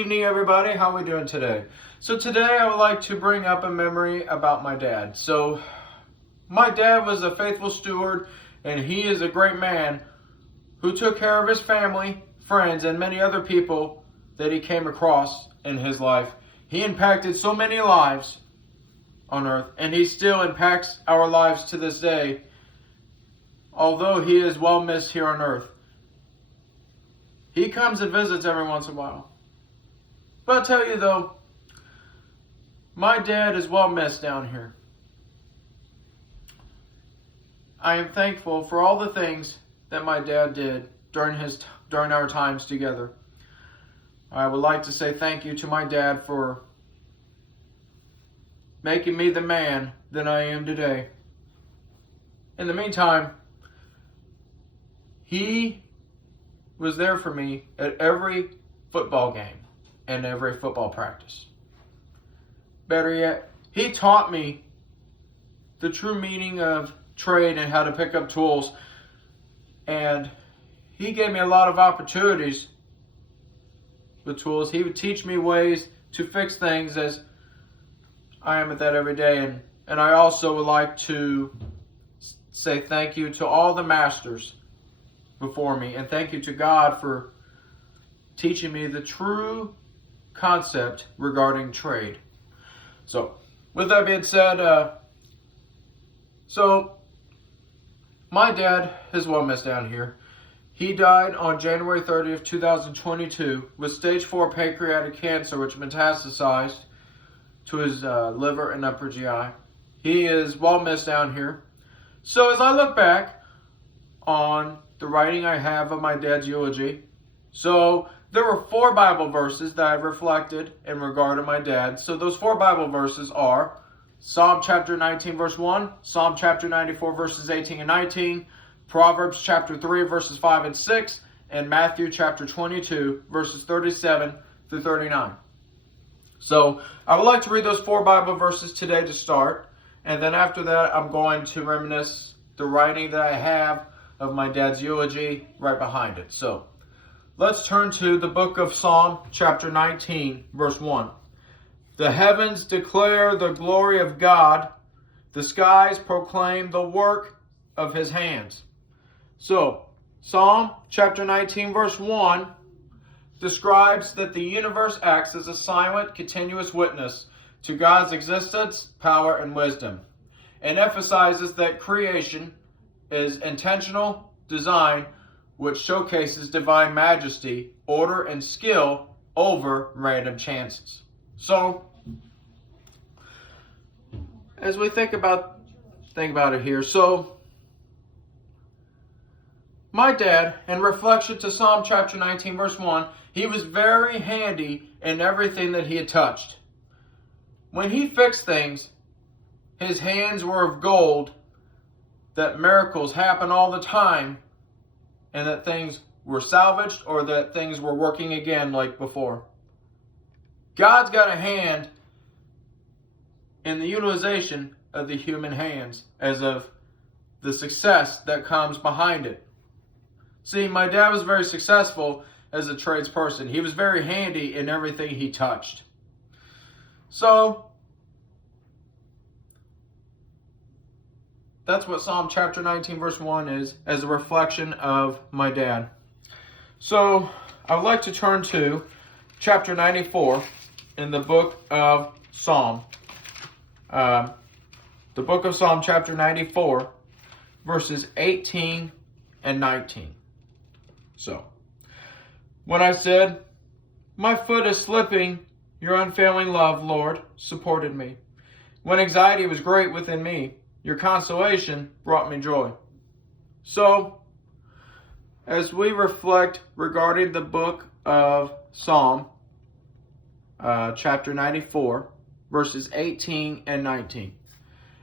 Good evening, everybody. How are we doing today? So today I would like to bring up a memory about my dad. So my dad was a faithful steward, and he is a great man who took care of his family, friends, and many other people that he came across in his life. He impacted so many lives on earth, and he still impacts our lives to this day, although he is well missed here on earth. He comes and visits every once in a while. But I'll tell you though, my dad is well missed down here. I am thankful for all the things that my dad did during our times together. I would like to say thank you to my dad for making me the man that I am today. In the meantime, he was there for me at every football game and every football practice. Better yet, he taught me the true meaning of trade and how to pick up tools. And he gave me a lot of opportunities with tools. He would teach me ways to fix things as I am at that every day. And I also would like to say thank you to all the masters before me. And thank you to God for teaching me the true concept regarding trade. So, with that being said, so my dad is well missed down here. He died on January 30th, 2022 with stage 4 pancreatic cancer, which metastasized to his liver and upper GI. He is well missed down here. So as I look back on the writing I have of my dad's eulogy, so there were 4 Bible verses that I reflected in regard to my dad. So those 4 Bible verses are Psalm chapter 19 verse 1, Psalm chapter 94 verses 18 and 19, Proverbs chapter 3 verses 5 and 6, and Matthew chapter 22 verses 37 through 39. So I would like to read those 4 Bible verses today to start. And then after that, I'm going to reminisce the writing that I have of my dad's eulogy right behind it. So let's turn to the book of Psalm chapter 19 verse 1. The heavens declare the glory of God. The skies proclaim the work of his hands. So Psalm chapter 19 verse 1 describes that the universe acts as a silent, continuous witness to God's existence, power, and wisdom, and emphasizes that creation is intentional design which showcases divine majesty, order, and skill over random chances. So, as we think about it here, so my dad, in reflection to Psalm chapter 19 verse 1, he was very handy in everything that he had touched. When he fixed things, his hands were of gold, that miracles happen all the time, and that things were salvaged or that things were working again like before. God's got a hand in the utilization of the human hands as of the success that comes behind it. See, my dad was very successful as a tradesperson. He was very handy in everything he touched. So, that's what Psalm chapter 19 verse 1 is, as a reflection of my dad. So, I would like to turn to chapter 94 in the book of Psalm. The book of Psalm chapter 94 verses 18 and 19. So, when I said, my foot is slipping, your unfailing love, Lord, supported me. When anxiety was great within me, your consolation brought me joy. So, as we reflect regarding the book of Psalm, chapter 94, verses 18 and 19,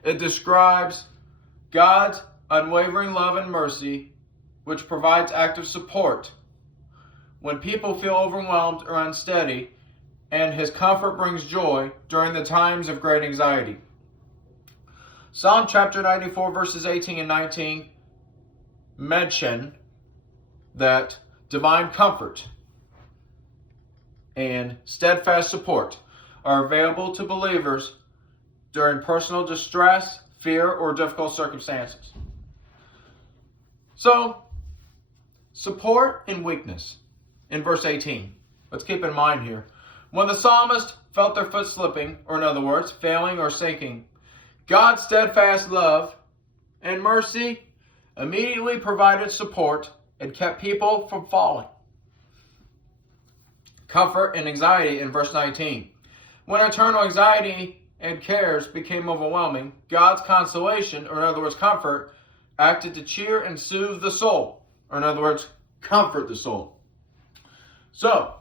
it describes God's unwavering love and mercy, which provides active support when people feel overwhelmed or unsteady, and his comfort brings joy during the times of great anxiety. Psalm chapter 94 verses 18 and 19 mention that divine comfort and steadfast support are available to believers during personal distress, fear, or difficult circumstances. So, support in weakness. In verse 18, let's keep in mind here. When the psalmist felt their foot slipping, or in other words, failing or sinking, God's steadfast love and mercy immediately provided support and kept people from falling. Comfort and anxiety in verse 19. When eternal anxiety and cares became overwhelming, God's consolation, or in other words, comfort, acted to cheer and soothe the soul, or in other words, comfort the soul. So,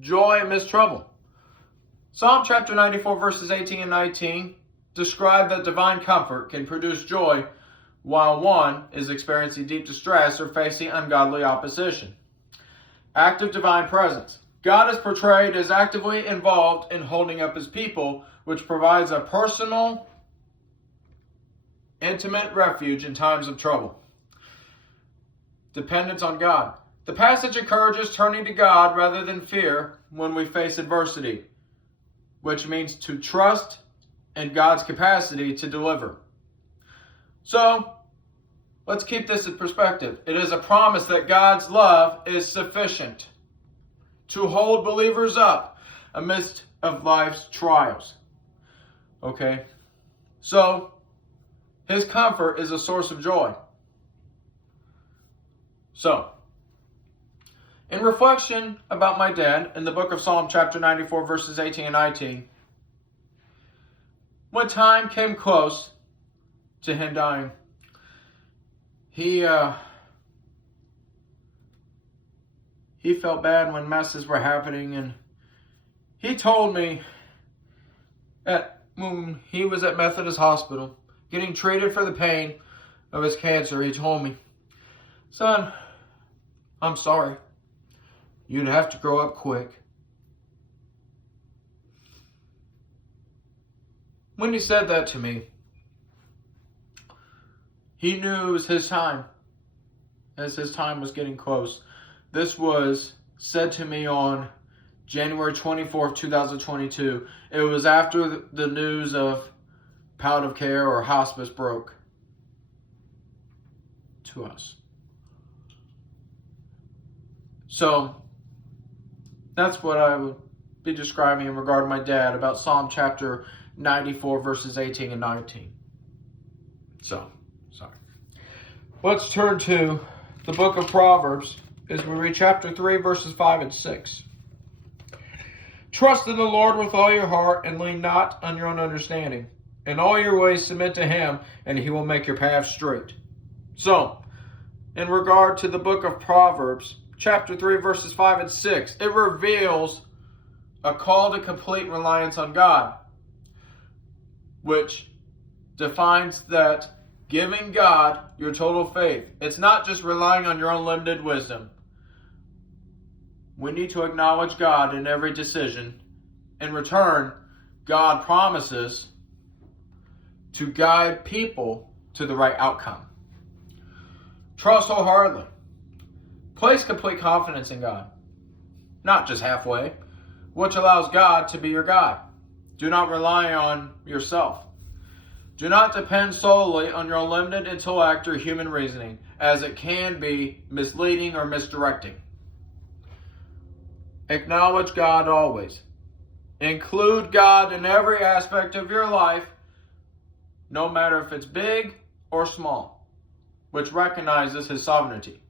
joy amidst trouble. Psalm chapter 94, verses 18 and 19 describe that divine comfort can produce joy while one is experiencing deep distress or facing ungodly opposition. Active divine presence. God is portrayed as actively involved in holding up his people, which provides a personal, intimate refuge in times of trouble. Dependence on God. The passage encourages turning to God rather than fear when we face adversity, which means to trust in God's capacity to deliver. So, let's keep this in perspective. It is a promise that God's love is sufficient to hold believers up amidst of life's trials. Okay? So, his comfort is a source of joy. So, in reflection about my dad in the book of Psalm chapter 94 verses 18 and 19, when time came close to him dying, he felt bad when messes were happening, and he told me that when he was at Methodist Hospital getting treated for the pain of his cancer, he told me, "Son, I'm sorry. You'd have to grow up quick." When he said that to me, he knew it was his time, as his time was getting close. This was said to me on January 24th, 2022. It was after the news of palliative care or hospice broke to us. So, that's what I would be describing in regard to my dad about Psalm chapter 94 verses 18 and 19. So, sorry. Let's turn to the book of Proverbs as we read chapter 3 verses 5 and 6. Trust in the Lord with all your heart and lean not on your own understanding. In all your ways submit to him, and he will make your path straight. So, in regard to the book of Proverbs, chapter 3, verses 5 and 6, it reveals a call to complete reliance on God, which defines that giving God your total faith. It's not just relying on your own limited wisdom. We need to acknowledge God in every decision. In return, God promises to guide people to the right outcome. Trust wholeheartedly. Place complete confidence in God, not just halfway, which allows God to be your God. Do not rely on yourself. Do not depend solely on your limited intellect or human reasoning, as it can be misleading or misdirecting. Acknowledge God always. Include God in every aspect of your life, no matter if it's big or small, which recognizes his sovereignty.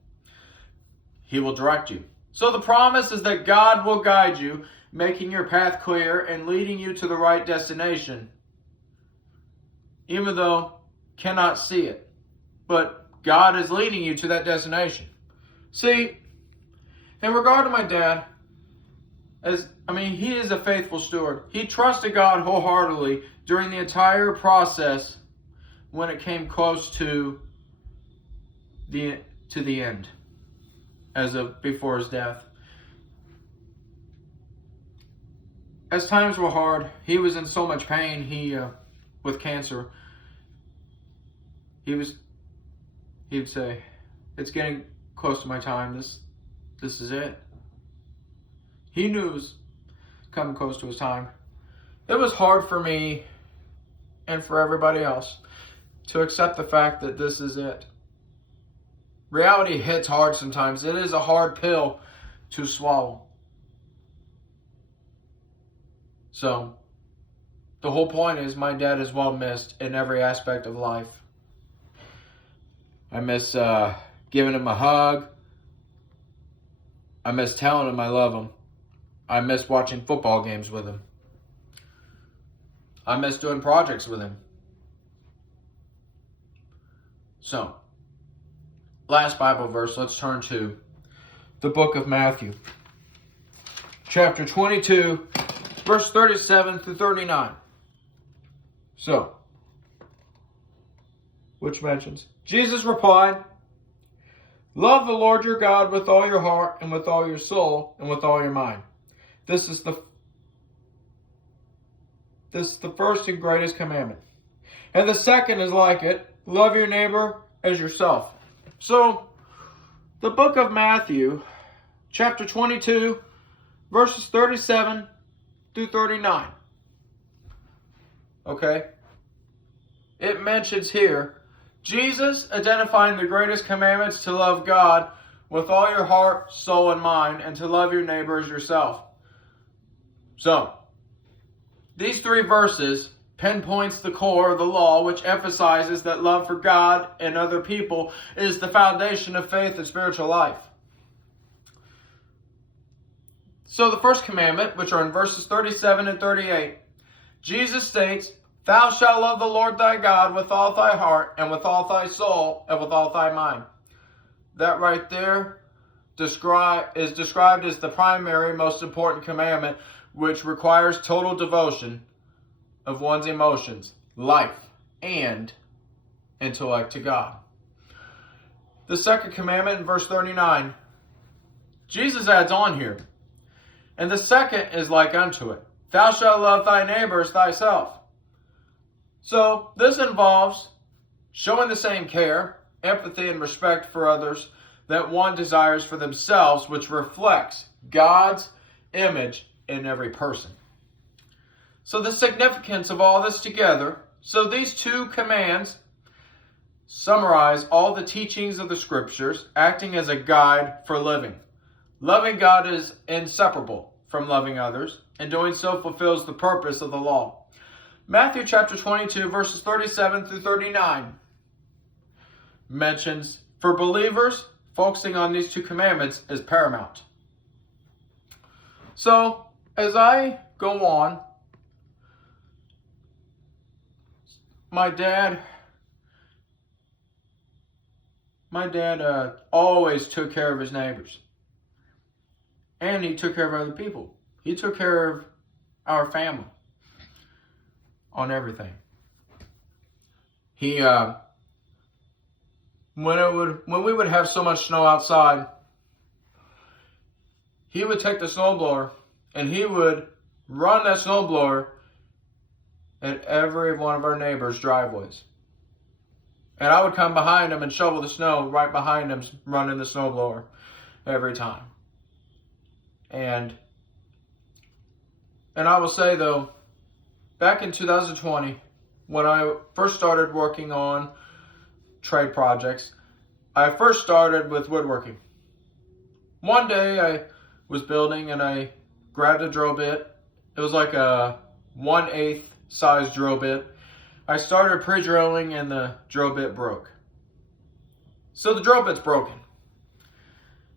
He will direct you. So the promise is that God will guide you, making your path clear and leading you to the right destination, even though you cannot see it. But God is leading you to that destination. See, in regard to my dad, he is a faithful steward. He trusted God wholeheartedly during the entire process when it came close to the end, as of before his death. As times were hard, he was in so much pain. With cancer, he would say, "It's getting close to my time. This is it. He knew it was coming close to his time. It was hard for me and for everybody else to accept the fact that this is it. Reality hits hard sometimes. It is a hard pill to swallow. So, the whole point is my dad is well missed in every aspect of life. I miss giving him a hug. I miss telling him I love him. I miss watching football games with him. I miss doing projects with him. So, last Bible verse, let's turn to the book of Matthew. Chapter 22, verse 37 through 39. So, which mentions, Jesus replied, "Love the Lord your God with all your heart and with all your soul and with all your mind. This is the first and greatest commandment. And the second is like it, love your neighbor as yourself." So, the book of Matthew, chapter 22, verses 37 through 39. Okay? It mentions here, Jesus identifying the greatest commandments to love God with all your heart, soul, and mind, and to love your neighbor as yourself. So, these three verses pinpoints the core of the law, which emphasizes that love for God and other people is the foundation of faith and spiritual life. So the first commandment, which are in verses 37 and 38, Jesus states, "Thou shalt love the Lord thy God with all thy heart and with all thy soul and with all thy mind." That right there is described as the primary, most important commandment, which requires total devotion of one's emotions, life, and intellect to God. The second commandment in verse 39, Jesus adds on here, "And the second is like unto it, thou shalt love thy neighbor as thyself." So this involves showing the same care, empathy, and respect for others that one desires for themselves, which reflects God's image in every person. So the significance of all this together, so these two commands summarize all the teachings of the scriptures, acting as a guide for living. Loving God is inseparable from loving others, and doing so fulfills the purpose of the law. Matthew chapter 22, verses 37 through 39 mentions, for believers, focusing on these two commandments is paramount. So, as I go on, my dad always took care of his neighbors. And he took care of other people. He took care of our family on everything. He, when we would have so much snow outside, he would take the snowblower and he would run that snowblower at every one of our neighbors' driveways. And I would come behind him and shovel the snow right behind him, running the snowblower every time. And I will say though, back in 2020, when I first started working on trade projects, I first started with woodworking. One day I was building and I grabbed a drill bit. It was like a 1/8 size drill bit. I started pre-drilling and the drill bit broke. So the drill bit's broken.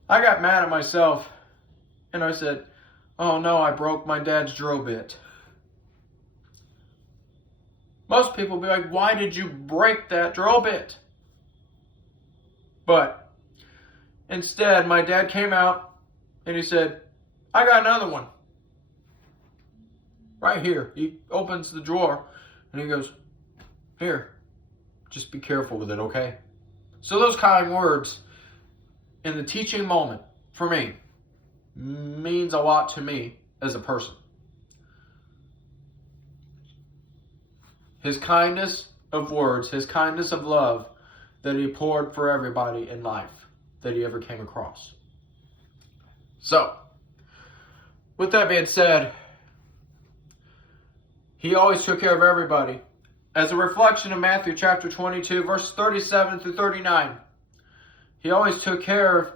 I got mad at myself and I said, "Oh no, I broke my dad's drill bit." Most people will be like, "Why did you break that drill bit?" But instead, my dad came out and he said, "I got another one. Right here." He opens the drawer and he goes, "Here, just be careful with it, okay?" So those kind words in the teaching moment, for me, means a lot to me as a person. His kindness of words, his kindness of love that he poured for everybody in life that he ever came across. So, with that being said, he always took care of everybody. As a reflection of Matthew chapter 22, verses 37 through 39, he always took care of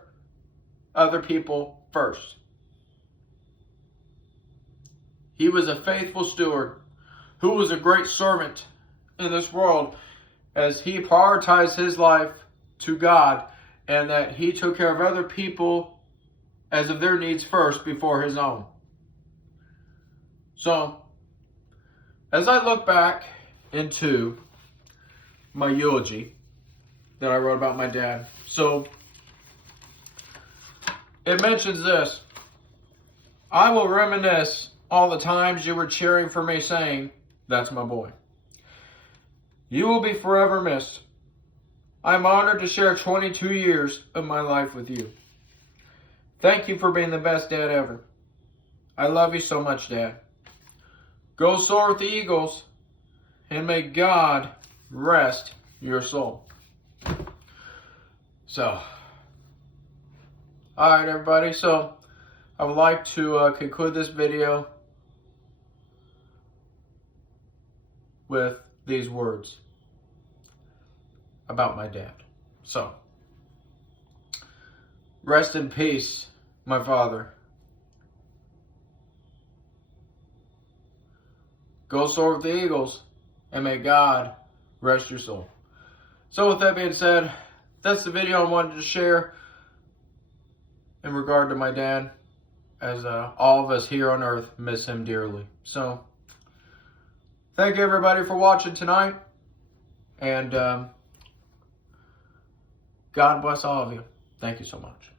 other people first. He was a faithful steward who was a great servant in this world as he prioritized his life to God, and that he took care of other people as of their needs first before his own. So, as I look back into my eulogy that I wrote about my dad, so it mentions this: I will reminisce all the times you were cheering for me, saying, "That's my boy." You will be forever missed. I'm honored to share 22 years of my life with you. Thank you for being the best dad ever. I love you so much, Dad. Go soar with the eagles, and may God rest your soul. So, alright everybody, so I would like to conclude this video with these words about my dad. So, rest in peace, my father. Go soar with the eagles, and may God rest your soul. So with that being said, that's the video I wanted to share in regard to my dad, as all of us here on earth miss him dearly. So, thank you everybody for watching tonight, and God bless all of you. Thank you so much.